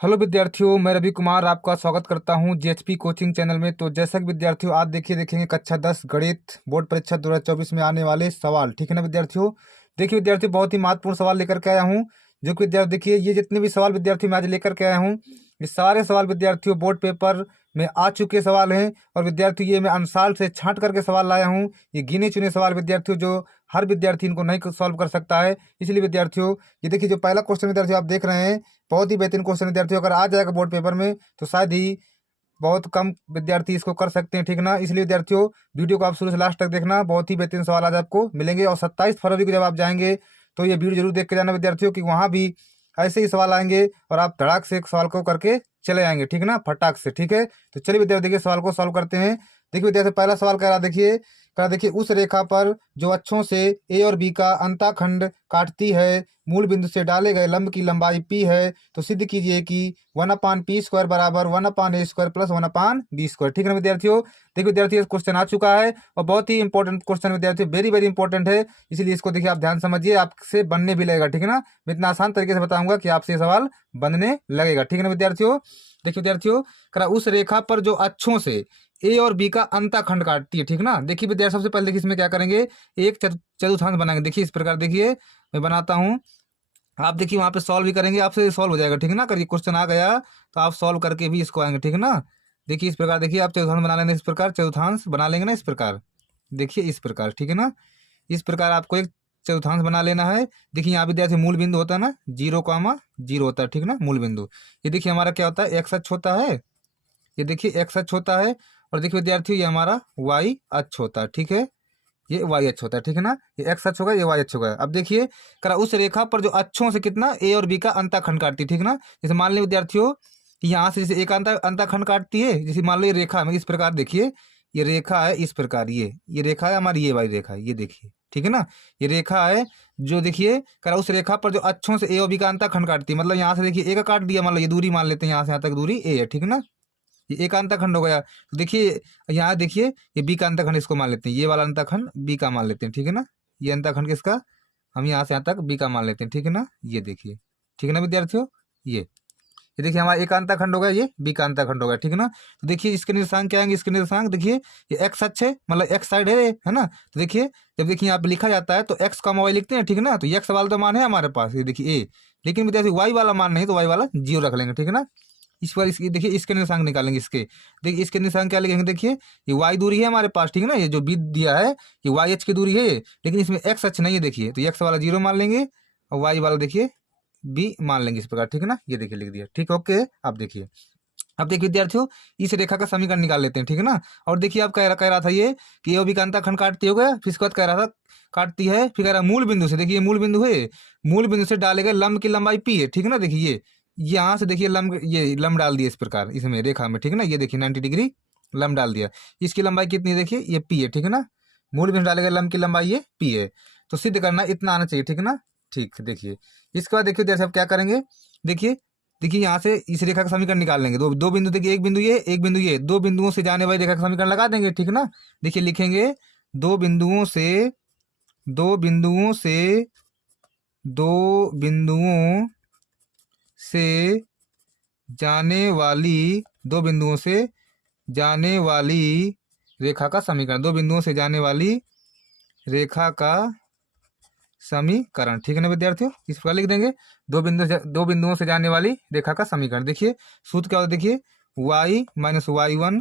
Hello विद्यार्थियों, मैं रवि कुमार आपका स्वागत करता हूं जीएचपी कोचिंग चैनल में। तो जैसा कि विद्यार्थियों आज देखेंगे कक्षा 10 गणित बोर्ड परीक्षा 2024 में आने वाले सवाल। ठीक है ना विद्यार्थियों। देखिए विद्यार्थियों, बहुत ही महत्वपूर्ण सवाल लेकर के आया हूं। जो कि विद्यार्थी देखिए, ये जितने भी सवाल विद्यार्थियों मैं आज लेकर के आया हूँ, ये सारे सवाल विद्यार्थियों बोर्ड पेपर में आ चुके सवाल हैं। और विद्यार्थियों ये मैं अंसाल से छांट करके सवाल लाया हूँ। ये गिने चुने सवाल विद्यार्थियों, जो हर विद्यार्थी इनको नहीं सॉल्व कर सकता है। इसलिए विद्यार्थियों ये देखिए, जो पहला क्वेश्चन विद्यार्थियों आप देख रहे हैं, बहुत ही बेहतरीन क्वेश्चन विद्यार्थियों। अगर आ जाएगा बोर्ड पेपर में तो शायद ही बहुत कम विद्यार्थी इसको कर सकते हैं। ठीक ना, इसलिए विद्यार्थियों वीडियो को आप शुरू से लास्ट तक देखना। बहुत ही बेहतरीन सवाल आज आपको मिलेंगे। और 27 फरवरी को जब आप जाएंगे तो ये वीडियो जरूर देख के जाना विद्यार्थियों, कि वहाँ भी ऐसे ही सवाल आएंगे और आप धड़ाक से एक सवाल को करके चले आएंगे। ठीक ना, फटाक से। ठीक है, तो चलिए विद्यार्थी देखिए सवाल को सॉल्व करते हैं। देखिए विद्यार्थी पहला सवाल कह रहा देखिए, उस रेखा पर जो अक्षों से ए और बी का अंतःखंड काटती है, मूल बिंदु से डाले गए लंब की लंबाई पी है, तो सिद्ध कीजिए कि 1/p² बराबर 1/a² प्लस 1/b²। ठीक है ना विद्यार्थियों। देखिए विद्यार्थी क्वेश्चन आ चुका है और बहुत ही इंपॉर्टेंट क्वेश्चन विद्यार्थी, वेरी वेरी इंपॉर्टेंट है। इसलिए इसको देखिए आप ध्यान समझिए, आपसे बनने भी लगेगा। ठीक है ना, मैं इतना आसान तरीके से बताऊंगा कि आपसे सवाल बनने लगेगा। ठीक है ना विद्यार्थियों। देखिए विद्यार्थियों, उस रेखा पर जो अक्षों से ए और बी का अंतःखंड काटती है। ठीक ना, देखिए विद्यार्थी सबसे पहले देखिए इसमें क्या करेंगे, एक चतुर्थांश बनाएंगे। देखिए इस प्रकार, देखिए मैं बनाता हूँ, आप देखिए वहां पे सॉल्व भी करेंगे, आपसे सॉल्व हो जाएगा। ठीक है ना, करिए क्वेश्चन आ गया तो आप सॉल्व करके भी इसको आएंगे। ठीक है ना, देखिए इस प्रकार, देखिए आप चतुर्थांश बना लेंगे, इस प्रकार चतुर्थांश बना लेंगे ना, इस प्रकार देखिए, इस प्रकार। ठीक है ना, इस प्रकार आपको एक चतुर्थांश बना लेना है। देखिए यहाँ विद्यार्थी मूल बिंदु होता है ना, 0,0 होता है। ठीक ना, मूल बिंदु ये देखिए हमारा क्या होता है, एक्स अक्ष होता है। ये देखिए एक्स अक्ष होता है। और देखिए विद्यार्थियों ये हमारा वाई अक्ष होता है। ठीक है, ये वाई अक्ष होता है। ठीक है ना, ये एक्स अक्ष होगा, ये वाई अक्ष होगा। अब देखिए उस रेखा पर जो अक्षों से कितना ए और बी का अंतःखंड काटती है। ठीक ना, जैसे मान लीजिए विद्यार्थियों कि यहाँ से जैसे एक अंतःखंड काटती है, जैसे मान लो ये रेखा में इस प्रकार देखिए, ये रेखा है इस प्रकार, ये रेखा है हमारी, ये वाली रेखा है, ये देखिए। ठीक है ना, ये रेखा है जो देखिए उस रेखा पर जो अक्षों से ए और बी का अंतःखंड काटती है, मतलब यहाँ से देखिए ए का काट दिया, मान लो ये दूरी मान लेते हैं, यहाँ से यहाँ तक दूरी ए है। ठीक है ना, ये एक अंतःखंड हो गया। तो देखिए यहाँ देखिए ये बी का अंतःखंड, इसको मान लेते हैं, ये वाला अंतःखंड बी का मान लेते हैं। ठीक है ना, ये अंतःखंड किसका, हम यहाँ से यहाँ तक बी का मान लेते हैं। ठीक है ना, ये देखिए। ठीक है ना विद्यार्थियों, ये देखिए हमारा एक अंतःखंड हो गया, ये बी का अंतःखंड हो गया। ठीक है ना, तो देखिए इसके निर्देशांक क्या आएंगे, इसके निर्देशांक देखिए, ये एक्स अक्ष है, मतलब एक्स साइड है ना। तो देखिए जब देखिए यहाँ पे लिखा जाता है तो एक्स का वाई लिखते हैं। ठीक है ना, तो एक्स वाला तो मान है हमारे पास, ये देखिए ए, लेकिन विद्यार्थी वाई वाला मान नहीं, तो वाई वाला 0 रख लेंगे। ठीक है ना, इस बार इसकी देखिए इसके निशांक निकालेंगे, इसके देखिए इसके निशांक क्या लिखेंगे, देखिए ये वाई दूरी है हमारे पास। ठीक है ना, ये जो बी दिया है ये वाई एच की दूरी है, लेकिन इसमें एक्स अक्ष नहीं है। देखिए तो एक्स वाला 0 मान लेंगे और वाई वाला देखिए बी मान लेंगे, इस प्रकार। ठीक है ना, ये देखिए लिख दिया। ठीक, ओके। अब देखिए, अब देखिए विद्यार्थियों इस रेखा का समीकरण निकाल लेते हैं। ठीक है ना, और देखिए आप कह रहा था ये कि ये भी का अंतःखंड काटती हो गया, फिर इसके बाद कह रहा था काटती है, फिर कह रहा मूल बिंदु से, देखिए मूल बिंदु है, मूल बिंदु से डाले गए लंब की लंबाई पी है। ठीक है ना, देखिए ये यहाँ से देखिए लंब, ये लंब डाल दिया इस प्रकार इसमें रेखा में। ठीक है ना, ये देखिए 90 डिग्री लंब डाल दिया। इसकी लंबाई कितनी है, देखिए ये पी है। ठीक है ना, मूल बिंदु डाले गए लंब की लंबाई ये पी है, तो सिद्ध करना इतना आना चाहिए। ठीक है ना, ठीक, देखिए इसके बाद देखिए जैसे आप क्या करेंगे, देखिए देखिए यहाँ से इस रेखा का समीकरण निकाल लेंगे। दो दो बिंदु देखिए, एक बिंदु ये, एक बिंदु ये, दो बिंदुओं से जाने वाली रेखा का समीकरण लगा देंगे। ठीक ना, देखिए लिखेंगे दो बिंदुओं से, दो बिंदुओं से, दो बिंदुओं से जाने वाली, दो बिंदुओं से जाने वाली रेखा का समीकरण, दो बिंदुओं से जाने वाली रेखा का समीकरण। ठीक है ना विद्यार्थियों, इस प्रकार लिख देंगे दो बिंदुओं से जाने वाली रेखा का समीकरण। देखिए सूत्र क्या होता है, देखिए y माइनस y1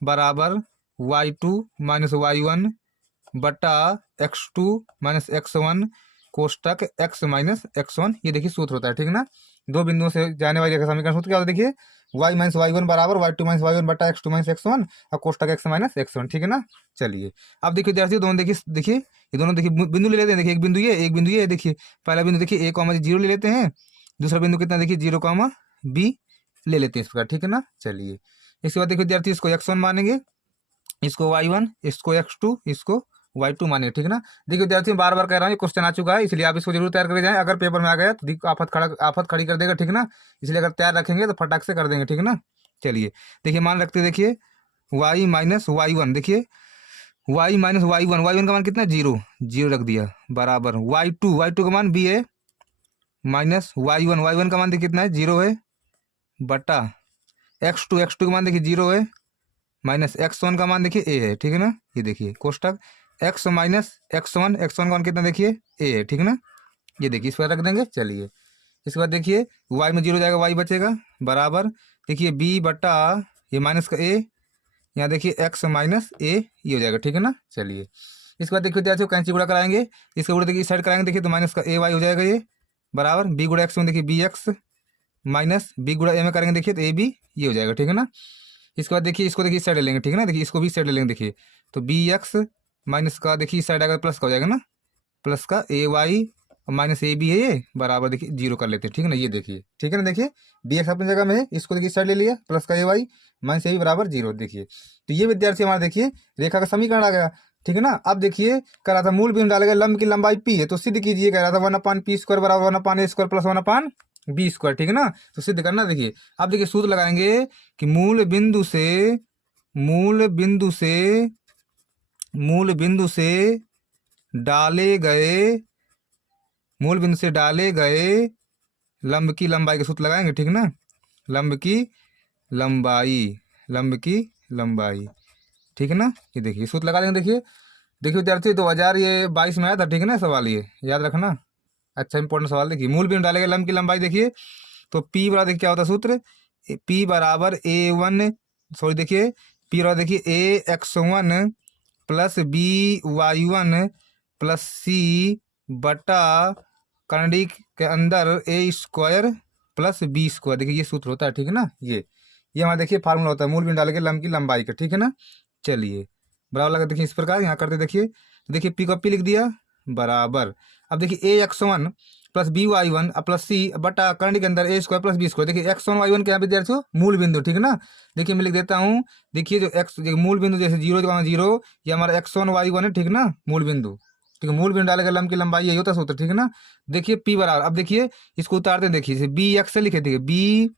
बराबर y2 माइनस y1 बटा x2 minus x1 कोष्टक x minus x1, ये देखिए सूत्र होता है। ठीक है ना, दो बिंदुओं से जाने वाली रेखा समीकरण सूत्र क्या होता है, देखिए y माइनस y1 बराबर y2 माइनस y1 बटा x2 माइनस x1 और कोष्टक x माइनस x1। ठीक है ना, चलिए अब देखिए विद्यार्थियों दोनों देखिए, ये दोनों देखिए बिंदु ले लेते हैं। देखिए एक बिंदु ये, एक बिंदु ये, देखिए पहला बिंदु देखिए a कॉमा 0 ले लेते हैं, दूसरा बिंदु कितना देखिए 0 कॉमा b ले लेते हैं इस प्रकार। ठीक है ना, चलिए इसके बाद देखिए विद्यार्थी इसको x1 मानेंगे, इसको y1, इसको x2, इसको y2 मानेंगे। ठीक है ना, देखिए विद्यार्थी बार बार कह रहा हूँ, ये क्वेश्चन आ चुका है, इसलिए आप इसको जरूर तैयार करके जाएं। अगर पेपर में आ गया तो आफत खड़ी कर देगा। ठीक है ना, इसलिए अगर तैयार रखेंगे तो फटाक से कर देंगे। ठीक है ना, चलिए देखिए मान रखते हैं, देखिए y माइनस y1, देखिए y माइनस y1 का मान कितना, 0 0 रख दिया बराबर y2 का मान b है, माइनस y1 का मान देखिए कितना है, 0 है, बटा x2 का मान देखिए 0 है, माइनस x1 का मान देखिए a है, ठीक है ना। ये देखिए कोष्टक x माइनस x1 का मान कितना देखिए a है, ठीक है ना। ये देखिए इस पर रख देंगे। चलिए इसके बाद देखिए y में 0 जाएगा, y बचेगा बराबर देखिए b बटा ये माइनस का a, यहाँ देखिए x माइनस a ये हो जाएगा, ठीक है ना। चलिए इसके बाद देखिए विद्यार्थियों कैंची गुणा कराएंगे, इसका गुणा देखिए इस साइड कराएंगे देखिए तो माइनस का a y हो जाएगा ये बराबर b गुणा x में देखिए बी एक्स माइनस b गुणा a में करेंगे देखिए तो a b ये हो जाएगा, ठीक है ना। इसके बाद देखिए इसको देखिए इस साइड ले लेंगे, ठीक है ना। देखिए इसको भी इस साइड ले लेंगे देखिए तो बी एक्स माइनस का देखिए इस साइड आएगा प्लस का हो जाएगा ना, प्लस का ए वाई माइनस ए बी है ये बराबर देखिए 0 कर लेते हैं, ठीक है ना। ये देखिए ठीक है ना, देखिए बी एक्स अपनी जगह में है, इसको देखिए इस साइड ले लिया प्लस का ए वाई माइनस ए बी बराबर 0। देखिए तो ये विद्यार्थी हमारा देखिए रेखा का समीकरण आ गया, ठीक है ना। अब देखिए कह रहा था मूल बिंदु डालेगा, लंब की लंबाई पी है तो सिद्ध कीजिए, कह रहा था 1/p² बराबर 1/a² प्लस 1/b² ठीक है ना। तो सिद्ध करना देखिए। अब देखिए सूत्र लगाएंगे कि मूल बिंदु से डाले गए लंब की लंबाई के सूत्र लगाएंगे, ठीक ना। लंब की लंबाई ठीक है ना। ये देखिए सूत्र लगा देंगे। देखिए विद्यार्थी 2022 में आया था, ठीक है ना सवाल, ये याद रखना, अच्छा इंपॉर्टेंट सवाल। देखिए मूल बिंदु डालेगा लंब की लंबाई, देखिए तो P बराबर देखिए क्या होता है सूत्र, P बराबर देखिए P बराबर देखिए AX1 plus BY1 plus C बटा कर्णिक के अंदर A² प्लस B²। देखिए ये सूत्र होता है, ठीक है ना। ये हमारा देखिए फार्मूला होता है मूल बिंदु डालेंगे लंब की लंबाई का, ठीक है ना। चलिए बराबर लगा देखिए इस प्रकार यहाँ करते देखिए देखिए P को P लिख दिया बराबर, अब देखिए AX1 plus BY1 plus C बटा कर्ण के अंदर A² प्लस B²। देखिए x1 y1 के यहाँ विद्यार्थियों मूल बिंदु, ठीक है ना। देखिए मैं लिख देता हूँ, देखिए जो मूल बिंदु जैसे 0 ये हमारा x1 y1 है, ठीक ना, मूल बिंदु, ठीक है। मूल बिंदु डालेगा लंब की लंबाई यही होता है सूत्र, ठीक है ना। देखिए P बराबर, अब देखिए इसको उतारते हैं, देखिए बी एक्स से लिखे, देखिए बी,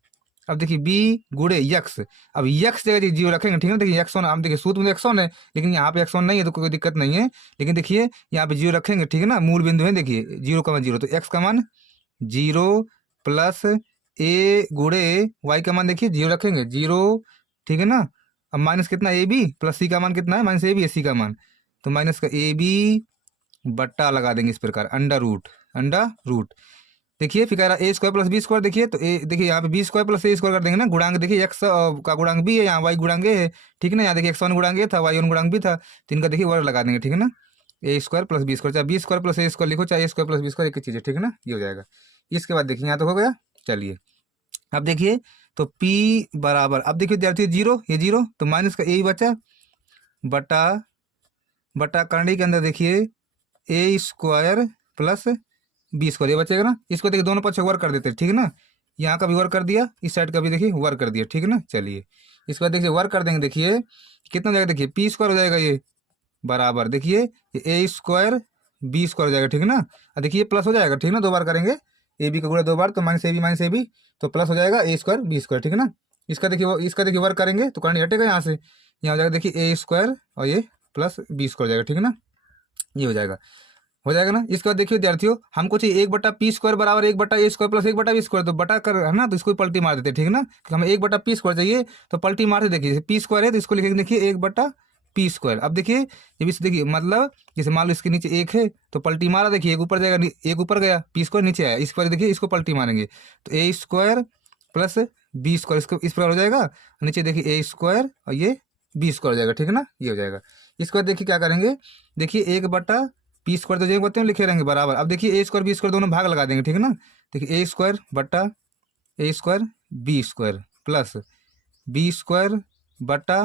अब देखिए बी गुड़े यक्स, अब यक्स जगह 0 रखेंगे, ठीक है। देखिए x1, हम देखिए सूत्र में x1 है लेकिन यहाँ पे x1 नहीं है तो कोई दिक्कत नहीं है, लेकिन देखिए यहाँ पे 0 रखेंगे, ठीक है ना। मूल बिंदु है देखिए 0,0 तो x का मान 0 प्लस a गुड़े y का मान देखिए 0 रखेंगे 0, ठीक है ना। अब माइनस कितना ए बी प्लस सी का मान कितना है माइनस ए बी है सी का मान, तो माइनस का ए बी बट्टा लगा देंगे इस प्रकार अंडर रूट। देखिए फिर कह रहा A² प्लस B², देखिए तो ए देखिए यहाँ पे B² प्लस A² कर देंगे ना, गुणांक देखिए x का गुणांक B है, यहाँ y गुणांक A है, ठीक है ना। यहाँ देखिए x1 गुणांक A था, y1 गुणांक B था, तो इनका देखिए वर्ग लगा देंगे, ठीक है ना। A² प्लस B², चाहे B² प्लस A² लिखो चाहे A² प्लस B² एक ही चीज़ है, ठीक है ना। ये हो जाएगा। इसके बाद देखिए यहाँ तो हो गया। चलिए अब देखिए तो P बराबर, अब देखिए विद्यार्थी 0 ये 0 तो माइनस का A ही बचा बटा कर्णी के अंदर देखिए A² प्लस B² ये बचेगा ना। इसको देखिए दोनों पक्ष वर्क कर देते हैं, ठीक है ना। यहाँ का भी वर्क कर दिया, इस साइड का भी देखिए वर्क कर दिया, ठीक है ना। चलिए इसके बाद देखिए वर्क कर देंगे, देखिए कितना हो जाएगा, देखिए P² हो जाएगा ये बराबर देखिए ये A² B² हो जाएगा, ठीक है ना। और देखिए प्लस हो जाएगा, ठीक है ना, 2 बार करेंगे ए बी का गुणा 2 बार तो माइनस ए बी तो प्लस हो जाएगा A² B², ठीक है ना। इसका देखिए वर्क करेंगे तो करंट हटेगा यहाँ से, यहाँ हो जाएगा देखिए A² और ये प्लस B² हो जाएगा, ठीक है ना। ये हो जाएगा ना। इसके बाद देखिए विद्यार्थियों हमको चाहिए 1/p² बराबर 1/a² प्लस 1/b², तो बटा कर है ना, तो इसको पलटी मार देते, ठीक है ना। कि हमें 1/p² चाहिए तो पलटी मारते, देखिए p² है तो इसको लिखेंगे देखिए 1/p²। अब देखिए जब इस देखिए मतलब जैसे मान लो इसके नीचे 1 है तो पलटी मारा, देखिए एक ऊपर जाएगा, एक ऊपर गया, p² नीचे आया, इस पर देखिए इसको पलटी मारेंगे तो A² प्लस B², इसको इस प्रकार हो जाएगा। नीचे देखिए A² और ये B² हो जाएगा, ठीक है ना। ये हो जाएगा। इसके बाद देखिए क्या करेंगे, देखिए 1/p² तो जो बताते हैं लिखे रहेंगे बराबर, अब देखिए A² B² दोनों भाग लगा देंगे, ठीक है ना। देखिए A² बटा A² B² प्लस B² बटा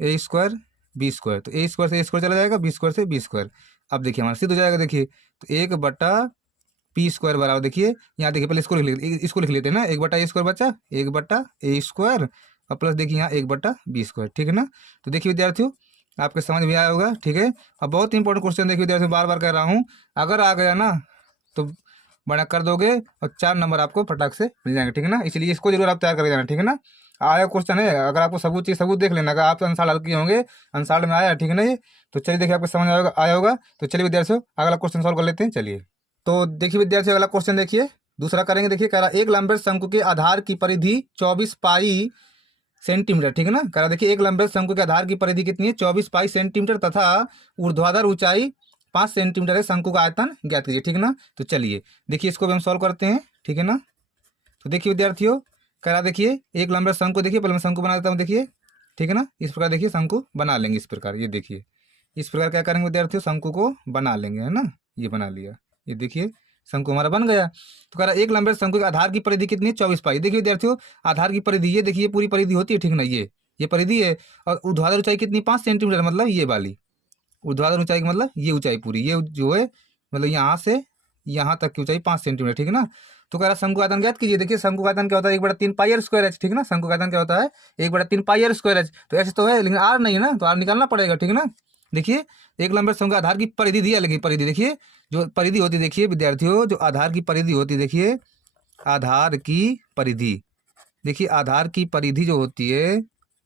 A² B², तो A² से A² चला जाएगा, B² से B²। अब देखिए हमारा सिद्ध हो जाएगा, देखिए तो 1/p² बराबर देखिए यहाँ देखिए पहले इसको लिख लेते हैं ना, 1/a² बचा 1/a² और प्लस देखिए यहाँ 1/b², ठीक है ना। तो देखिए विद्यार्थियों आपके समझ में आया होगा, ठीक है। अब बहुत इंपॉर्टेंट क्वेश्चन देखिए विद्यार्थियों, बार बार कह रहा हूँ, अगर आ गया ना तो बड़ा कर दोगे और 4 नंबर आपको फटाक से मिल जाएंगे, ठीक है ना। इसलिए इसको जरूर आप तैयार करके जाना, ठीक है ना। आया क्वेश्चन है, अगर आपको सबूत देख लेना, अगर आप तो अंसार हल किए होंगे, अंसार में आया, ठीक है ना। ये तो चलिए देखिए आपको समझ आया होगा। तो चलिए विद्यार्थियों अगला क्वेश्चन सॉल्व कर लेते हैं। चलिए तो देखिए विद्यार्थियों अगला क्वेश्चन देखिए दूसरा करेंगे, देखिए कह रहा एक लंबवत शंकु के आधार की परिधि 24 पाई सेंटीमीटर, ठीक है ना। कह रहा देखिए एक लंबवत शंकु के आधार की परिधि कितनी है, 24 पाई सेंटीमीटर तथा ऊर्ध्वाधर ऊंचाई 5 सेंटीमीटर है। शंकु का आयतन ज्ञात कीजिए, ठीक है ना। तो चलिए देखिए इसको भी हम सॉल्व करते हैं, ठीक है ना। तो देखिए विद्यार्थियों, कह रहा देखिए एक लंबवत शंकु, देखिए पहले मैं शंकु बना देता हूँ, देखिए ठीक है ना। इस प्रकार देखिए शंकु बना लेंगे इस प्रकार, ये देखिए इस प्रकार क्या करेंगे विद्यार्थियों, शंकु को बना लेंगे, है ना। ये बना लिया, ये देखिए शंकु हमारा बन गया। तो कह रहा एक लंबवत शंकु के आधार की परिधि कितनी है, 24 पाई। देखिए विद्यार्थियों आधार की परिधि, ये देखिए पूरी परिधि होती है, ठीक ना, ये परिधि है। और ऊर्ध्वाधर ऊंचाई कितनी, 5 सेंटीमीटर, मतलब ये वाली ऊर्ध्वाधर ऊंचाई मतलब ये ऊंचाई पूरी, ये जो है मतलब यहाँ से यहाँ तक की ऊंचाई 5 सेंटीमीटर, ठीक है ना। तो कह रहा शंकु का आयतन ज्ञात कीजिए। देखिए शंकु का आयतन क्या होता है, 1/3 पाई आर स्क्वायर एच, ठीक है ना। शंकु का आयतन क्या होता है, 1/3 पाई आर स्क्वायर एच। तो एच तो है लेकिन आर नहीं है ना, तो आर निकालना पड़ेगा, ठीक है ना। देखिए एक लंबवत शंकु आधार की परिधि दिया, लेकिन परिधि देखिए जो परिधि होती है, देखिए विद्यार्थियों जो आधार की परिधि होती है, देखिए आधार की परिधि, देखिए आधार की परिधि जो होती है,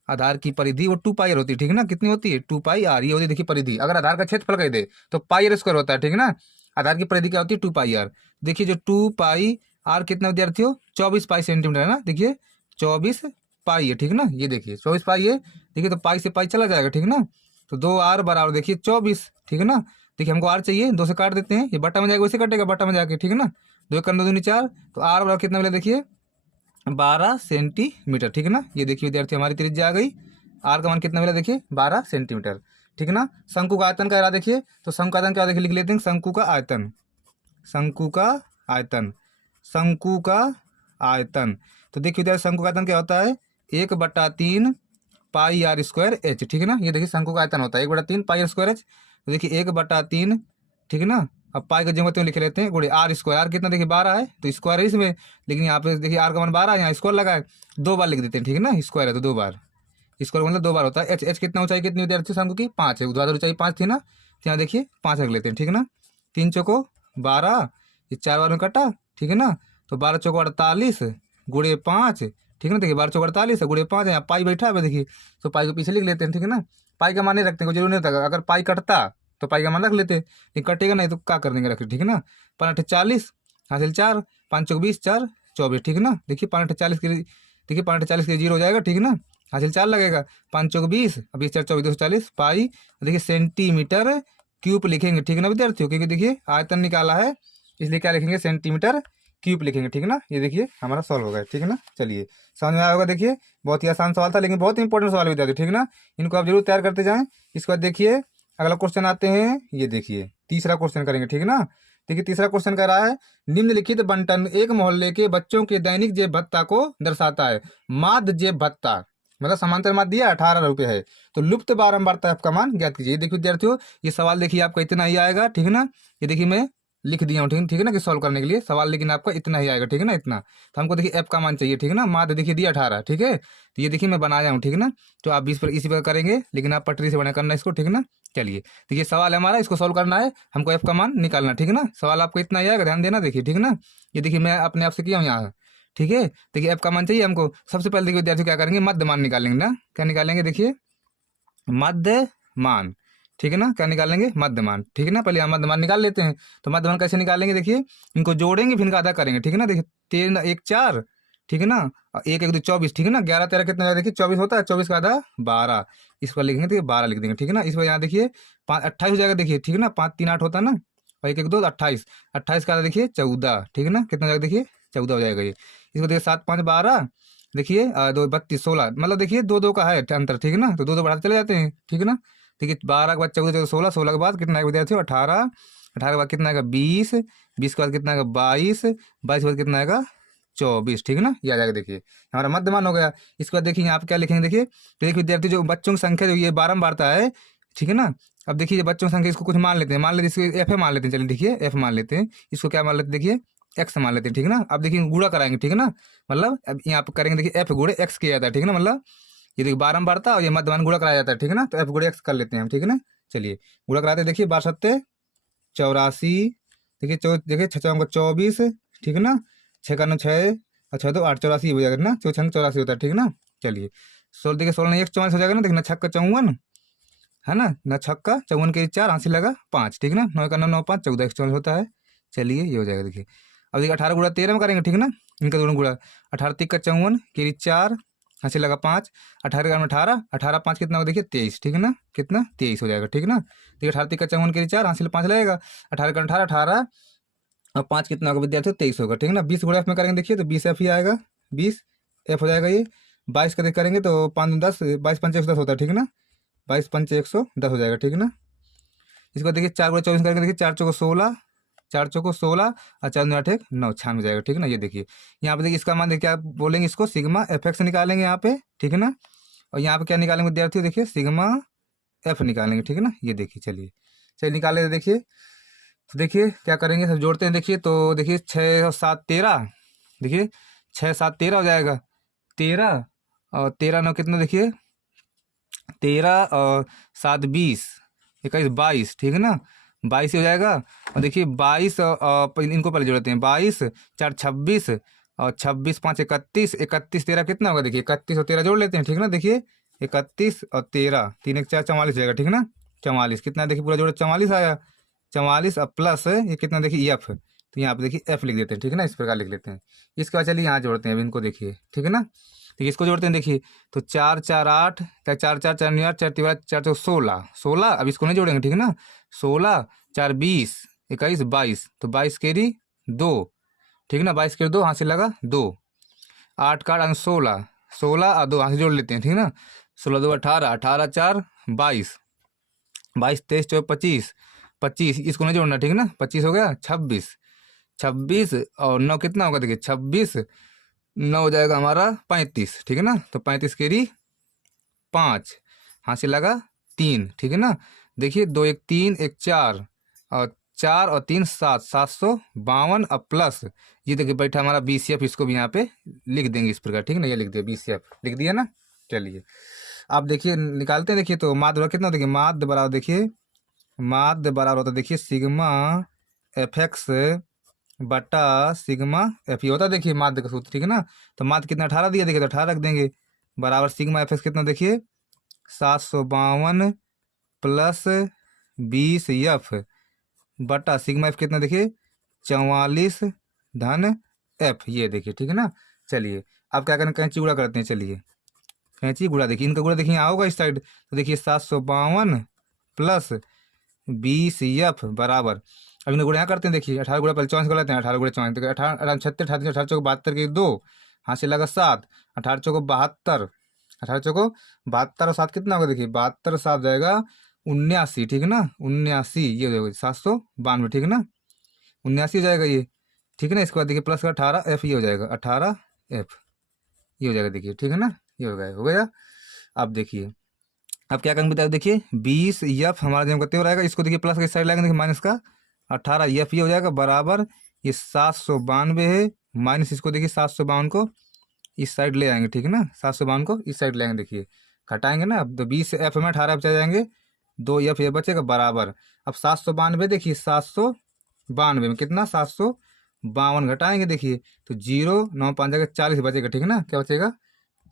आधार की परिधि वो 2 पाई आर होती है, ठीक है ना। कितनी होती है, 2 पाई आर, ये होती है देखिए परिधि। अगर आधार का क्षेत्रफल कह दे तो पाई आर स्क्वायर होता है, ठीक है ना। आधार की परिधि क्या होती है, 2 पाई आर। देखिए जो 2 पाई आर कितना विद्यार्थियों, 24 पाई सेंटीमीटर है ना। देखिए 24 पाई है, ठीक है ना। ये देखिए 24 पाई है, देखिए तो पाई से पाई चला जाएगा, ठीक है ना। तो 2 आर बराबर देखिए 24, ठीक है ना। देखिए हमको आर चाहिए, 2 से काट देते हैं, ये बट्टा में जाएगा, वैसे कटेगा बट्टा में जाके, ठीक है ना। 2 एक 2 दूनी 4, तो आर बराबर कितना मिला, देखिए 12 सेंटीमीटर, ठीक है ना। ये देखिए विद्यार्थी हमारी त्रिज्या आ गई, आर का मान कितना मिला, देखिए 12 सेंटीमीटर, ठीक है ना। शंकु का आयतन कह रहा देखिए, तो शंकु का आयतन क्या, देखिए लिख लेते हैं, शंकु का आयतन, शंकु का आयतन, शंकु का आयतन। तो देखिए विद्यार्थी शंकु का आयतन क्या होता है, 1/3 पाई आर स्क्वायर एच, ठीक है ना। ये देखिए शंकु का आयतन होता है 1/3 पाई आर स्क्वायर एच। तो देखिए 1/3, ठीक है ना। अब पाई का जगह लिख लेते हैं, गुणे आर स्क्वायर, आर कितना देखिए 12 है, तो स्क्वायर है इसमें, लेकिन यहाँ पे देखिए आर का मान 12 है, यहाँ स्क्वायर लगा है, 2 बार लिख देते हैं, ठीक है ना। स्क्वायर है तो 2 बार, स्क्वायर मतलब 2 बार होता है। एच, एच कितना ऊंचाई कितनी विद्यार्थी शंकु की, 5 है, ऊर्ध्वाधर ऊंचाई 5 थी ना, तो यहाँ देखिए 5 रख लेते हैं, ठीक है ना। 3 चौको 12, ये 4 बार में कटा, ठीक है ना। तो 12 चौको 48 गुणे 5, ठीक है ना। देखिए 12 चौको 48 गुणे 5 है, यहाँ पाई बैठा है देखिए, तो पाई को पीछे लिख लेते हैं, ठीक है ना। पाई का मान नहीं रखते, कोई जरूरी नहीं होता, अगर पाई कटता तो पाई का मान रख लेते, लेकिन कटेगा नहीं तो क्या कर देंगे, रख, ठीक है ना। 5 40 हासिल 4, 5 चौक 20, 4 24, ठीक है ना। देखिए 5 40 के, देखिए 5 40 के 0 हो जाएगा, ठीक है ना। हासिल 4 लगेगा, 5 चौक 20, 20 4 24 240 पाई, देखिए सेंटीमीटर क्यूब लिखेंगे, ठीक है ना विद्यार्थियों, क्योंकि देखिए आयतन निकाला है, इसलिए क्या लिखेंगे, सेंटीमीटर क्यूब लिखेंगे, ठीक है ना। ये देखिए हमारा सॉल्व हो गया, ठीक है ना। चलिए समझ में आया होगा, देखिए बहुत ही आसान सवाल था, लेकिन बहुत इंपॉर्टेंट सवाल विद्यार्थी, ठीक है ना। इनको आप जरूर तैयार करते जाएं। इसके बाद देखिए अगला क्वेश्चन आते हैं, ये देखिए तीसरा क्वेश्चन करेंगे, ठीक है ना। देखिए तीसरा क्वेश्चन कह रहा है, निम्नलिखित बंटन एक मोहल्ले के बच्चों के दैनिक जेब भत्ता को दर्शाता है। माध्य जेब भत्ता मतलब समांतर माध्य दिया 18 रुपये है, तो लुप्त बारंबारता आपका मान ज्ञात कीजिए। देखिए विद्यार्थियों ये सवाल देखिए आपका इतना ही आएगा, ठीक है ना। ये देखिए मैं लिख दिया हूँ, ठीक है ना, कि सॉल्व करने के लिए सवाल, लेकिन आपका इतना ही आएगा, ठीक है ना, इतना। तो हमको देखिए एफ का मान चाहिए, ठीक है ना। माध्य देखिए दिया 18, ठीक है। तो ये देखिए मैं बनाया हूँ, ठीक है ना। तो आप इस पर इसी पर करेंगे, लेकिन आप पटरी से बना करना इसको, ठीक है ना। चलिए देखिए सवाल है हमारा, इसको सॉल्व करना है, हमको एफ का मान निकालना, ठीक है ना। सवाल आपको इतना ही आएगा, ध्यान देना, देखिए ठीक है ना। ये देखिए मैं अपने आप से किया हूँ यहाँ, ठीक है। देखिए एफ का मान चाहिए हमको, सबसे पहले देखिए विद्यार्थी क्या करेंगे, मध्य मान निकालेंगे ना। क्या निकालेंगे, देखिए मध्य मान, ठीक है ना। क्या निकालेंगे, मध्य मान, ठीक है ना। पहले हम मध्य मान निकाल लेते हैं। तो मध्य मान कैसे निकालेंगे, देखिए इनको जोड़ेंगे फिर इनका आधा करेंगे, ठीक है ना। देखिए 3 1 4, ठीक है ना, और 1 1 2 24, ठीक है ना। 11 13 कितना है, देखिए 24 होता है, 24 का आधा 12, इस पर लिखेंगे, देखिए 12 लिख देंगे, ठीक है ना। इस पर यहाँ देखिए 5 28 हो जाएगा, देखिए ठीक है ना। 5 3 8 होता है ना, और 1 1 2 28, 28 का आधा देखिए 14, ठीक है ना। कितना हो जाएगा, देखिए 14 हो जाएगा ये। इसको देखिए 7 5 12, देखिए 2 32 16, मतलब देखिए 2 2 का है अंतर, ठीक है ना। तो 2 2 बढ़ाते चले जाते हैं, ठीक है ना। देखिए 12 के बाद 14 14 16, 16 के बाद कितना है विद्यार्थियों, 18, 18 के बाद कितना आएगा 20, 20 के बाद कितना आएगा 22, 22 के बाद कितना आएगा 24, ठीक है ना। ये आ जाएगा, देखिए हमारा मध्यमान हो गया। इसके बाद देखिए यहाँ पे क्या लिखेंगे, देखिए तो देखिए विद्यार्थी जो बच्चों की संख्या जो ये बारंबारता है, ठीक है ना। अब देखिए बच्चों की संख्या इसको कुछ मान लेते हैं, मान लेते हैं इसको एफ मान लेते हैं, चलिए देखिए एफ मान लेते हैं, इसको क्या मान लेते हैं, देखिए एक्स मान लेते हैं, ठीक है ना। अब देखिए गुणा कराएंगे, ठीक है ना, मतलब अब यहाँ पे करेंगे, देखिए एफ गुणे एक्स किया जाता है, ठीक है ना। मतलब ये देखिए बारंबारता और ये मध्यमान गुणा कराया जाता है, ठीक है ना। तो एफ गुणे एक्स कर लेते हैं हम, ठीक है ना। चलिए गुणा कराते हैं, देखिए 12 सत्ते 84, देखिए देखिए 6 चौंका 24, ठीक है ना। 6 का 9 6, अच्छा तो 8 84 हो जाएगा ना, 4 6 84 होता है, ठीक है ना। चलिए 16 देखिए 16 1 44 हो जाएगा ना, देखिए ना छक्का 54 है ना, ना छक्का 54 के 4 हासिल लगा 5, ठीक है ना। 9 का 9 9 5 14 1 44 होता है। चलिए ये हो जाएगा, देखिए अब देखिए 18 गुणा 13 में करेंगे, ठीक ना, इनका दोनों गुणा, 18 3 का 54, केरी 4, हंसी लगा 5, 18 में 18, 18 5 कितना होगा देखिए 23, ठीक है ना, कितना 23 हो जाएगा, ठीक ना। देखिए 18 3 का 54, केरी 4, हंसी 5 लगेगा, 18 का 18, 18 और 5 कितना होगा विद्यार्थी 23 होगा, ठीक ना। 20 गुणा एफ में करेंगे देखिए तो 20 एफ ही आएगा, 20 एफ हो जाएगा ये। 22 का करेंगे तो 5 10, 22 पंचे 110 होता है, ठीक ना, 22 पंचे 110 हो जाएगा, ठीक ना। इसको देखिए 4 गुणा 24 करेंगे, देखिए 4 चौको 16, 4 चौको 16 और 4 9 8 9, 96 हो जाएगा, ठीक है ना। ये देखिए यहाँ पे देखिए इसका मान देखिए, आप बोलेंगे इसको सिग्मा एफ एक्स निकालेंगे यहाँ पे, ठीक है ना। और यहाँ पे क्या निकालेंगे विद्यार्थियों, देखिए सिग्मा एफ निकालेंगे, ठीक है ना। ये देखिए चलिए निकाले, देखिए तो देखिए क्या करेंगे, सब जोड़ते हैं, देखिए तो देखिए 6 और 7 13, देखिए 6 7 13 हो जाएगा, 13 और 13 9 कितना देखिए 13 और 7 20, 21 22, ठीक है ना, 22 हो जाएगा। और देखिए 22 इनको पहले जोड़ते हैं, 22 4 26 और 26 5 31, 31 13 कितना होगा देखिए 31 और 13 जोड़ लेते हैं, ठीक है ना। देखिए 31 और 13, 3 1 4 44 हो जाएगा, ठीक है ना। 44 कितना देखिए पूरा जोड़ 44 आया, 44 और प्लस ये कितना देखिए एफ, तो यहाँ पे देखिए एफ लिख देते हैं, ठीक है ना, इस प्रकार लिख लेते हैं। इसके बाद चलिए यहाँ जोड़ते हैं, अब इनको देखिए, ठीक है ना। देखिए इसको जोड़ते हैं, देखिए तो 4 4 8, 4 4 4 4 9 8, 4 3 4 4 16 16, अब इसको नहीं जोड़ेंगे, ठीक है ना। 16 4 20, 21 22, तो 22 केरी 2, ठीक है ना, 22 केरी 2, हाथ से लगा 2, 8 का 16, 16 और 2 हाथ से जोड़ लेते हैं, ठीक है ना। 16 2 18, 18 4 22, 22 23 24 25, 25 इसको नहीं जोड़ना, ठीक है ना, 25 हो गया, 26 26 और 9 कितना होगा देखिए 26 9 हो जाएगा हमारा 35, ठीक है ना। तो 35 केरी 5, हाँ से लगा 3, ठीक है ना। देखिए 2 1 3 1 4 और 4 और 3 7, 752 और प्लस ये देखिए बैठा हमारा BCF, इसको भी यहाँ पे लिख देंगे इस प्रकार, ठीक है ना। ये लिख दिया BCF, लिख दिया ना। चलिए आप देखिए निकालते हैं, देखिए तो माध्य बराबर कितना देखिए, माध्य बराबर देखिए, माध्य बराबर होता है देखिए सिग्मा एफ एक्स बटा सिग्मा एफ, ये होता है देखिए माध्य का सूत्र, ठीक है ना। तो माध्य कितना 18 दिया देखिए, तो 18 रख देंगे, बराबर सिग्मा एफ एक्स कितना देखिए 752 प्लस 20 एफ बटा सिग्मा एफ कितना देखिए 44 धन एफ, ये देखिए, ठीक है ना। चलिए अब क्या करें, कैंची गुणा करते हैं, चलिए कैंची गुणा, देखिए इनका गुणा देखिए यहाँ होगा इस साइड, तो देखिए 752 प्लस 20 एफ बराबर, अब इन्हें गुणा यहाँ करते हैं, देखिए 18 गुणा पहले 34 कर लेते हैं, 18 गुणा 34, 18 36 18 18 चौको 72 के 2, हाथ से लगा 7, 18 चौको 72, 18 चौको 72 और 7 कितना होगा देखिए 72 7 जाएगा 79, ठीक है ना, 79 ये हो जाएगा 792, ठीक है ना, 79 हो जाएगा ये, ठीक है ना। इसके बाद देखिए प्लस का 18 एफ, ये हो जाएगा 18 एफ, ये हो जाएगा देखिए, ठीक है ना, ये हो गया। अब देखिए अब क्या करेंगे बताओ, देखिए 20 एफ हमारा जब कितने हो रहेगा, इसको देखिए प्लस का इस साइड लाएंगे, देखिए माइनस का 18 एफ, ये हो जाएगा बराबर ये 792 है, माइनस इसको देखिए 752 को इस साइड ले आएंगे, ठीक है ना, 752 को इस साइड ले आएंगे, देखिए घटाएंगे ना, अब तो 20 एफ में 18 एफ चले जाएंगे, 2 एफ ये बचेगा बराबर, अब 792 देखिए 792 में कितना 752 घटाएंगे, देखिए तो 0 9 5 जगह 40 बचेगा, ठीक है ना, क्या बचेगा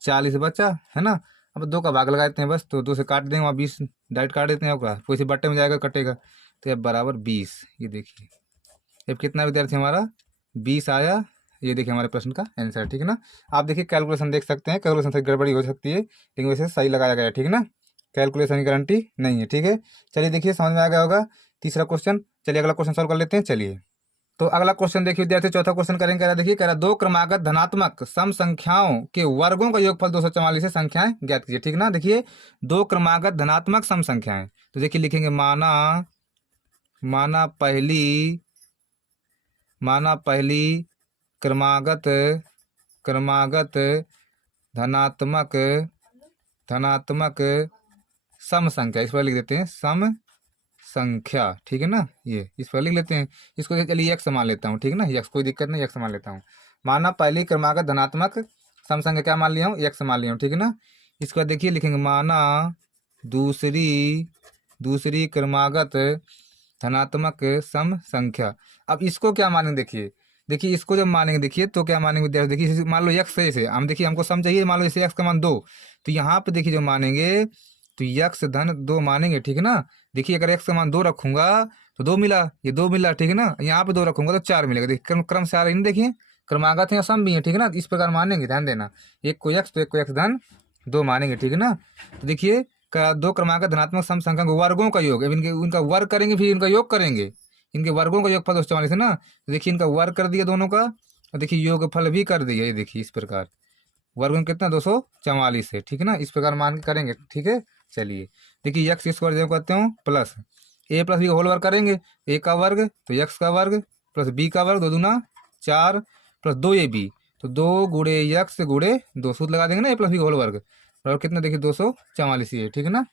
40 बचा है ना। अब 2 का भाग लगाते हैं बस, तो 2 से काट देंगे, वहाँ 20 डायरेक्ट काट देते हैं, आपका कोई से बट्टे में जाएगा कटेगा, तो अब बराबर 20, ये देखिए अब कितना विद्यार्थी हमारा 20 आया, ये देखिए हमारे प्रश्न का आंसर, ठीक है ना। आप देखिए कैलकुलेशन देख सकते हैं, कैलकुलेशन से गड़बड़ी हो सकती है, लेकिन वैसे सही लगाया गया है, ठीक है ना, कैलकुलेशन की गारंटी नहीं है, ठीक है। चलिए देखिए समझ में आ गया होगा तीसरा क्वेश्चन। चलिए अगला क्वेश्चन सॉल्व कर लेते हैं, चलिए तो अगला क्वेश्चन देखिए विद्यार्थी, चौथा क्वेश्चन करेंगे, कह रहा देखिए, कह रहा 2 क्रमागत धनात्मक सम संख्याओं के वर्गों का योगफल 244 से संख्याएं ज्ञात कीजिए, ठीक ना। देखिए 2 क्रमागत धनात्मक सम संख्याएं, तो देखिए लिखेंगे माना पहली क्रमागत धनात्मक सम संख्या, इस पर लिख देते हैं सम संख्या, ठीक है ना, ये इस पर लिख लेते हैं, इसको चलिए x मान लेता हूँ, ठीक है ना, x कोई दिक्कत नहीं, x मान लेता हूँ। माना पहली क्रमागत धनात्मक सम संख्या क्या मान लिया हूँ, x मान लिया हूँ, ठीक है ना। इसके बाद देखिए लिखेंगे माना दूसरी क्रमागत धनात्मक सम संख्या, अब इसको क्या मानेंगे, देखिए इसको जब मानेंगे देखिए तो क्या मानेंगे विद्यार्थी, देखिए मान लो x से हम देखिए हमको सम चाहिए, मान लो जैसे x का मान 2, तो यहाँ पे देखिए जो मानेंगे तो x धन 2 मानेंगे, ठीक है ना। देखिए अगर x का मान 2 रखूंगा तो 2 मिला, ये 2 मिला, ठीक है ना। यहाँ पे 2 रखूंगा तो 4 मिलेगा। देखिए क्रम से आ रही है, देखिए क्रमागत है, सम भी है, ठीक है ना। इस प्रकार मानेंगे, ध्यान देना, एक को x तो एक को x धन 2 मानेंगे, ठीक है ना। तो देखिए दो क्रमागत धनात्मक सम संख्या के वर्गों का योग, अब इनके उनका वर्ग करेंगे, फिर इनका योग करेंगे, इनके वर्गों का योगफल 244 है ना। तो देखिए इनका वर्ग कर दिया दोनों का, और देखिए योगफल भी कर दिया, ये देखिए इस प्रकार वर्ग में कितना 244 है, ठीक है ना। इस प्रकार मान के करेंगे, ठीक है। चलिए देखिए एक्स स्क्वायर जो कहते हो प्लस ए प्लस बी का होल वर्ग करेंगे, ए का वर्ग तो एक्स का वर्ग प्लस बी का वर्ग 2 दूना 4 प्लस 2ab, तो 2 गुणे एक्स गुणे 2 सूत्र लगा देंगे ना, ए प्लस बी का होल वर्ग और कितना देखिए 244 ये, ठीक है ना।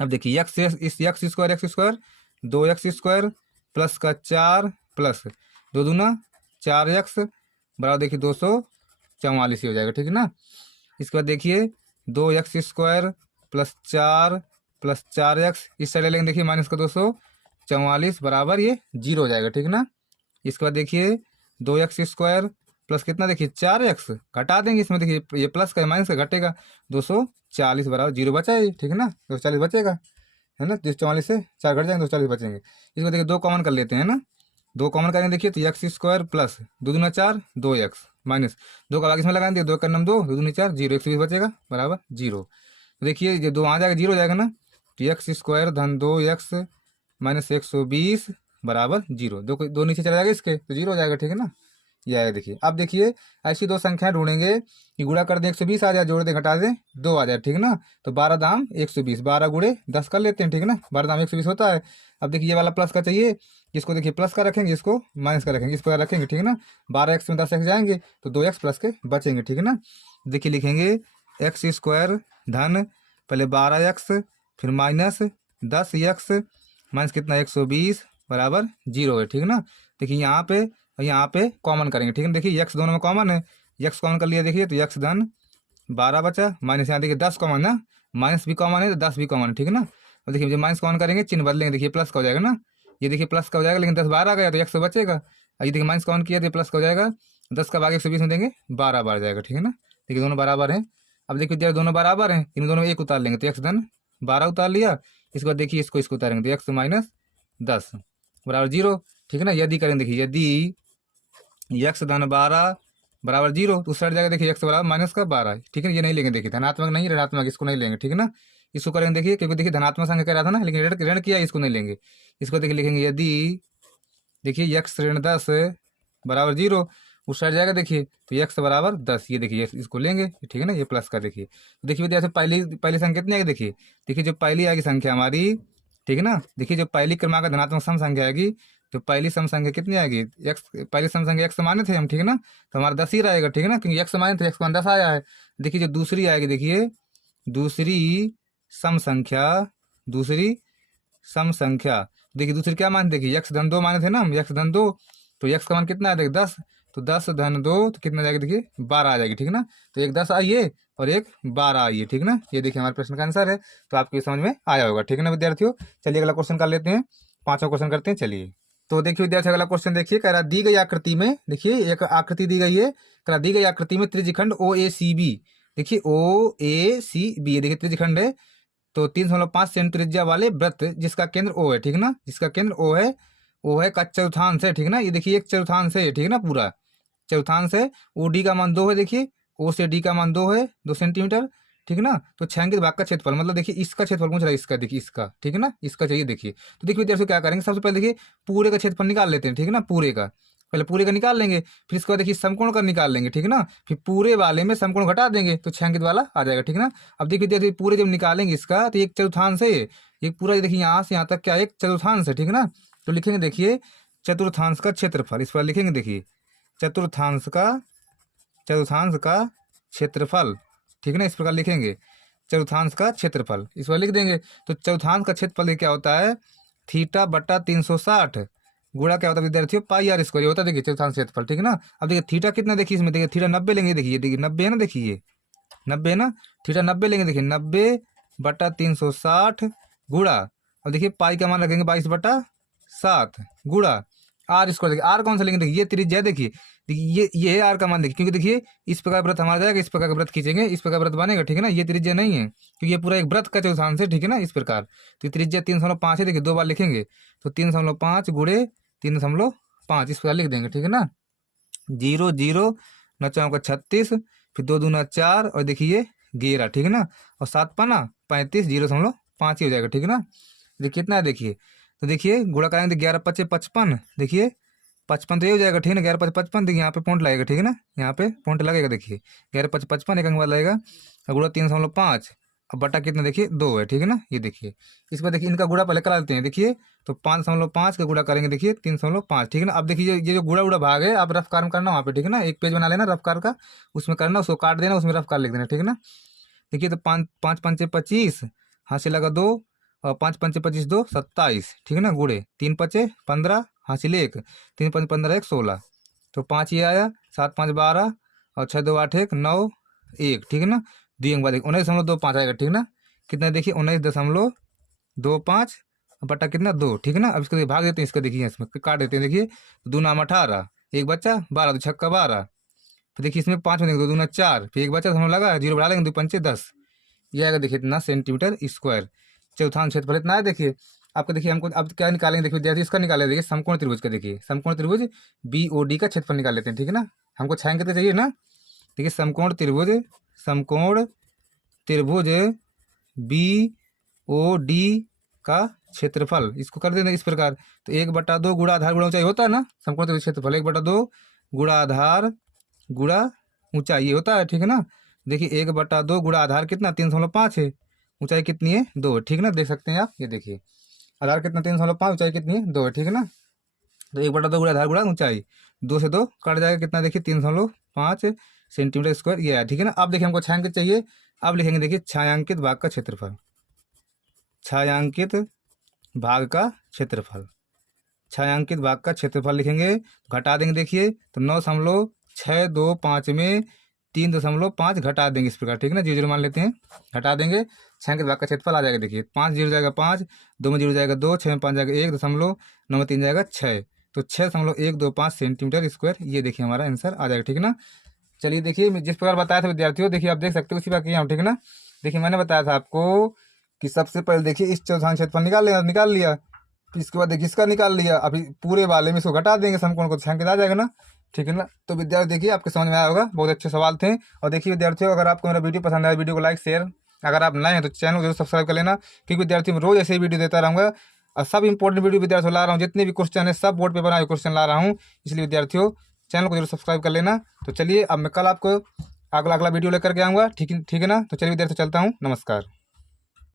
अब देखिए एक्स इस x square 2x square plus का 4 प्लस 2 दूना 4x बराबर देखिए 244 ही हो जाएगा, ठीक है ना। इसके बाद देखिए 2x square plus 4 plus 4x इस साइड लेंगे, देखिए माइनस का 244 बराबर ये 0 हो जाएगा, ठीक है ना। इसके बाद देखिए 2x स्क्वायर प्लस कितना देखिए 4x घटा देंगे इसमें, देखिए ये प्लस का माइनस का घटेगा 240 बराबर 0 बचा है, ठीक है ना। 240 बचेगा, है ना। 244 से 4 घट जाएंगे, 240 बचेंगे। इसको देखिए 2 कॉमन कर लेते हैं ना, 2 कॉमन करेंगे देखिए तो x स्क्वायर प्लस 2 दूना 4 2x माइनस 2 का भाग इसमें लगाएंगे, 2 का नाम 2 2 दूनी 4 0 120 बचेगा बराबर 0। तो देखिए ये 2 आ जाएगा 0 हो जाएगा ना, तो x स्क्वायर धन 2x माइनस 120 बराबर 0, 2 नीचे चला जाएगा इसके तो 0 हो जाएगा, ठीक है ना। ये आएगा देखिए। अब देखिए ऐसी दो संख्याएं ढूंढेंगे कि गुणा कर दें 120 आ जाए, जोड़ दें घटा दें 2 आ जाए, ठीक है ना। तो 12 दाम 120, 12 गुणे 10 कर लेते हैं, ठीक है ना। 12 दाम 120 होता है। अब देखिए ये वाला प्लस का चाहिए, इसको देखिए प्लस का रखेंगे, इसको माइनस का रखेंगे, इस प्रकार रखेंगे, ठीक है ना। 12x में 10x जाएंगे तो 2x प्लस के बचेंगे, ठीक है ना। देखिए लिखेंगे x स्क्वायर धन पहले 12x फिर माइनस 10x माइनस कितना 120 बराबर 0 है, ठीक है ना। देखिए यहाँ पे कॉमन करेंगे, ठीक है। देखिए एक्स दोनों में कॉमन है, एक्स कॉमन कर लिया, देखिए तो एक्स धन 12 बचा माइनस यहाँ देखिए 10 कॉमन ना, माइनस भी कॉमन है तो 10 भी कॉमन है, ठीक है ना। और देखिए जब माइनस कॉमन करेंगे चिन्ह बदलेंगे, देखिए प्लस का हो जाएगा ना, ये देखिए प्लस का हो जाएगा, लेकिन 10 12 आ गया तो एक्स बचेगा। और ये देखिए माइनस कॉमन किया तो प्लस का हो जाएगा, 10 का भाग 120 में देंगे 12 बार जाएगा, ठीक है ना। देखिए दोनों बराबर हैं। अब देखिए विद्यार्थी दोनों बराबर हैं, इन दोनों में एक उतार लेंगे तो एक्स धन 12 उतार लिया। इसके बाद देखिए इसको उतारेंगे तो एक्स माइनस 10 बराबर 0, ठीक है ना। यदि करेंगे देखिए यदि एक्स धन 12 बराबर 0 तो उस साइड जाएगा देखिए एक्स बराबर माइनस का 12, ठीक है। ये नहीं लेंगे, देखिए धनात्मक नहीं ऋणात्मक इसको नहीं लेंगे, ठीक है ना। इसको करेंगे देखिए, क्योंकि देखिए धनात्मक संख्या कह रहा था ना, लेकिन ऋण किया इसको नहीं लेंगे। इसको देखिए लिखेंगे यदि देखिए एक्स ऋण 10 बराबर 0 उस साइड जाएगा देखिए तो एक्स बराबर 10, ये देखिए इसको लेंगे, ठीक है ना। ये प्लस का देखिए, तो देखिए जैसे पहली संख्या कितनी आएगी, देखिए जो पहली आएगी संख्या हमारी, ठीक है ना। देखिए जो पहली क्रमांक धनात्मक सम संख्या आएगी तो पहली सम संख्या कितनी आएगी एक्स, पहली सम संख्या एक्स माने थे हम, ठीक है ना। तो हमारा 10 ही रहेगा, ठीक है ना, क्योंकि एक्स माने थे, एक्स मान 10 आया है। देखिए जो दूसरी आएगी, देखिए दूसरी सम संख्या, दूसरी सम संख्या देखिए दूसरी क्या मान, देखिए एक्स धन 2 माने थे ना हम, एक्स धन 2 तो एक्स का मान कितना है देखिए 10, तो 10 धन 2 तो कितना जाएगा देखिए 12 आ जाएगी, ठीक है ना। तो एक 10 आई है और एक 12 आई है, ठीक है ना। ये देखिए हमारे प्रश्न का आंसर है, तो आपको समझ में आया होगा, ठीक है ना विद्यार्थियों। चलिए अगला क्वेश्चन कर लेते हैं, 5वां क्वेश्चन करते हैं। चलिए तो देखिए विद्यार्थी अगला क्वेश्चन देखिए, कह रहा दी गई आकृति में, देखिए एक आकृति दी गई है, कह रहा दी गई आकृति में त्रिज्यखंड OACB, देखिए OACB देखिए त्रिज्यखंड है, तो 3.5 सेंटी त्रिज्या वाले वृत्त जिसका केंद्र O है, ठीक है ना, जिसका केंद्र O है का चतुर्थांश है, ठीक है ना। ये देखिए एक चतुर्थांश है, ठीक है ना, पूरा चतुर्थांश है। OD का मान 2 है, देखिए O से D का मान 2 है 2 सेंटीमीटर, ठीक है ना। तो छायांकित भाग का क्षेत्रफल मतलब देखिए इसका क्षेत्रफल पूछ रहा है, इसका देखिए इसका, ठीक है ना, इसका चाहिए देखिए। तो देखिए विद्यार्थी क्या करेंगे, सबसे पहले देखिए पूरे का क्षेत्रफल निकाल लेते हैं, ठीक है ना। पूरे का पहले पूरे का निकाल लेंगे, फिर इसके बाद देखिए समकोण का निकाल लेंगे, ठीक है ना। फिर पूरे वाले में समकोण घटा देंगे तो छायांकित वाला आ जाएगा, ठीक है ना। अब देखिए विद्यार्थी पूरे जब निकालेंगे इसका तो एक चतुर्थांश है ये पूरा, देखिए यहाँ से यहाँ तक क्या एक चतुर्थांश है, ठीक है ना। तो लिखेंगे देखिए चतुर्थांश का क्षेत्रफल, इस पर लिखेंगे देखिए चतुर्थांश का क्षेत्रफल, ठीक है ना। इस प्रकार लिखेंगे चतुर्थांश का क्षेत्रफल, इस पर लिख देंगे। तो चतुर्थांश का क्षेत्रफल क्या होता है थीटा बटा 360 गुणा क्या होता है विद्यार्थियों पाई आर स्क्वायर होता है, देखिए चतुर्थांश क्षेत्रफल, ठीक है ना। अब देखिए थीटा कितना, देखिए इसमें देखिए थीटा 90 लेंगे, देखिए 90 है ना, देखिए 90 है ना, थीटा 90 लेंगे, देखिए 90 बटा 360 गुणा, अब देखिए पाई का मान रखेंगे 22 बटा 7 गुणा। आर स्क्वायर, देखिए आर कौन सा लेंगे, देखिए ये त्रिज्या देखिए, ये है आर का मान देखिए, क्योंकि देखिए इस प्रकार वृत्त हमारा जाएगा, इस प्रकार का वृत्त खींचेंगे, इस प्रकार वृत्त बनेगा, ठीक है ना। ये त्रिज्या नहीं है क्योंकि ये पूरा एक वृत्त का चौथांश है, ठीक है ना, इस प्रकार। तो त्रिज्या 3.5 है, देखिए 2 बार लिखेंगे तो 3.5 गुणे 3.5 इस प्रकार लिख देंगे, ठीक है ना। 0 0 9 चौका 36, फिर 2 दूना 4 और देखिए 11, ठीक है ना। और 7 पाना 35, 0.5 ही हो जाएगा, ठीक है ना। देखिए कितना है देखिए, तो देखिए गुणा करेंगे 11 5 55, देखिए 55 तो ये हो जाएगा, ठीक है ना। 11 5 55, देखिए यहाँ पे पॉइंट लगेगा, ठीक है ना, यहाँ पे पॉइंट लगेगा, देखिए 11 5 55 एक अंक बाद लगेगा, और गुणा 3.5 अब बटा कितना देखिए 2 है, ठीक है ना। ये देखिए इस पर देखिए इनका गुणा पहले करा लेते हैं, देखिए तो 5.5 का गुणा करेंगे, देखिए 3.5, ठीक है ना। अब देखिए ये जो गुणा उड़ा भाग है आप रफ कार में करना वहाँ पे, ठीक है ना। एक पेज बना लेना रफ कार का, उसमें करना, उसको काट देना, उसमें रफ कार लिख देना, ठीक है ना। देखिए तो 5 5 25, हासिल लगा 2, और 5 5 25 2 27, ठीक है ना, गुड़े 3 5 15, हासिल 1, 3 5 15 1 16, तो 5 ये आया, 7 5 12, और 6 2 8 1 9 1, ठीक है ना। 2 अंक बाद 19.25 आएगा, ठीक है ना। कितना देखिए 19.25 बटा कितना 2, ठीक है ना। अब इसको भाग देते हैं, इसको देखिए इसमें काट देते हैं, देखिए 2 नाम 18, एक बच्चा 12, 2 छक्का 12, तो देखिए इसमें 5 में देंगे 2 दूना 4, फिर एक बच्चा हम लगा 0 बढ़ा लेंगे 2 पंचे 10, ये आएगा देखिए इतना सेंटीमीटर स्क्वायर। चौथांश क्षेत्रफल इतना है। देखिए आपको देखिए हमको अब क्या निकालेंगे, देखिए विद्यार्थी इसका निकाले, देखिए समकोण त्रिभुज का, देखिए समकोण त्रिभुज BOD का क्षेत्रफल निकाल लेते हैं, ठीक है ना। हमको छायांकित तो चाहिए ना। देखिए समकोण त्रिभुज BOD का क्षेत्रफल, इसको कर देना इस प्रकार, तो 1/2 गुणा आधार गुणा ऊंचाई होता है ना, समकोण त्रिभुज क्षेत्रफल 1/2 गुणा आधार गुणा ऊंचाई ये होता है, ठीक है ना। देखिए 1/2 गुणा आधार कितना 3.5 है, ऊंचाई कितनी है 2, ठीक है ना, देख सकते हैं आप। ये देखिए आधार कितना 3.5, ऊंचाई कितनी है 2 है, ठीक है ना। तो 1/2 गुणा आधार गुणा ऊंचाई, 2 से 2 कट जाएगा, कितना देखिए 3.5 सेंटीमीटर स्क्वायर ये है, ठीक है ना। अब देखिए हमको छायांकित चाहिए, अब लिखेंगे देखिए छायांकित भाग का क्षेत्रफल, छायांकित भाग का क्षेत्रफल, छायांकित भाग का क्षेत्रफल लिखेंगे, घटा देंगे, देखिए तो 9.625 में 3.5 घटा देंगे इस प्रकार, ठीक है ना, 0 0 मान लेते हैं, घटा देंगे, छायांकित भाग का क्षेत्रफल आ जाएगा, देखिए 5 0 जाएगा 5, 2 में 0 जाएगा 2, 6 में 5 जाएगा 1.9 में 3 जाएगा 6, तो 6.125 सेंटीमीटर स्क्वायर, ये देखिए हमारा आंसर आ जाएगा, ठीक है ना। चलिए देखिए मैं जिस प्रकार बताया था विद्यार्थियों, देखिए आप देख सकते हो उसी बात किया हम, ठीक है ना। देखिए मैंने बताया था आपको कि सबसे पहले देखिए इस चौथांश क्षेत्रफल निकाल लिया, फिर इसके बाद देखिए इसका निकाल लिया, अभी पूरे वाले में इसको घटा देंगे, समकोण को छायांकित आ जाएगा ना, ठीक है ना। तो विद्यार्थी देखिए आपके समझ में आया होगा, बहुत अच्छे सवाल थे। और देखिए विद्यार्थियों अगर आपको मेरा वीडियो पसंद आया, वीडियो को लाइक शेयर, अगर आप नए हैं तो चैनल को जरूर सब्सक्राइब कर लेना, क्योंकि विद्यार्थी मैं रोज ऐसे ही वीडियो देता रहूँगा, और सब इंपॉर्टेंट वीडियो विद्यार्थियों ला रहा हूँ, जितने भी क्वेश्चन है सब बोर्ड पे बनाए क्वेश्चन ला रहा हूँ, इसलिए विद्यार्थियों चैनल को जरूर सब्सक्राइब कर लेना। तो चलिए अब मैं कल आपको अगला वीडियो लेकर के आऊँगा, ठीक है ना। तो चलिए विद्यार्थी चलता हूँ, नमस्कार।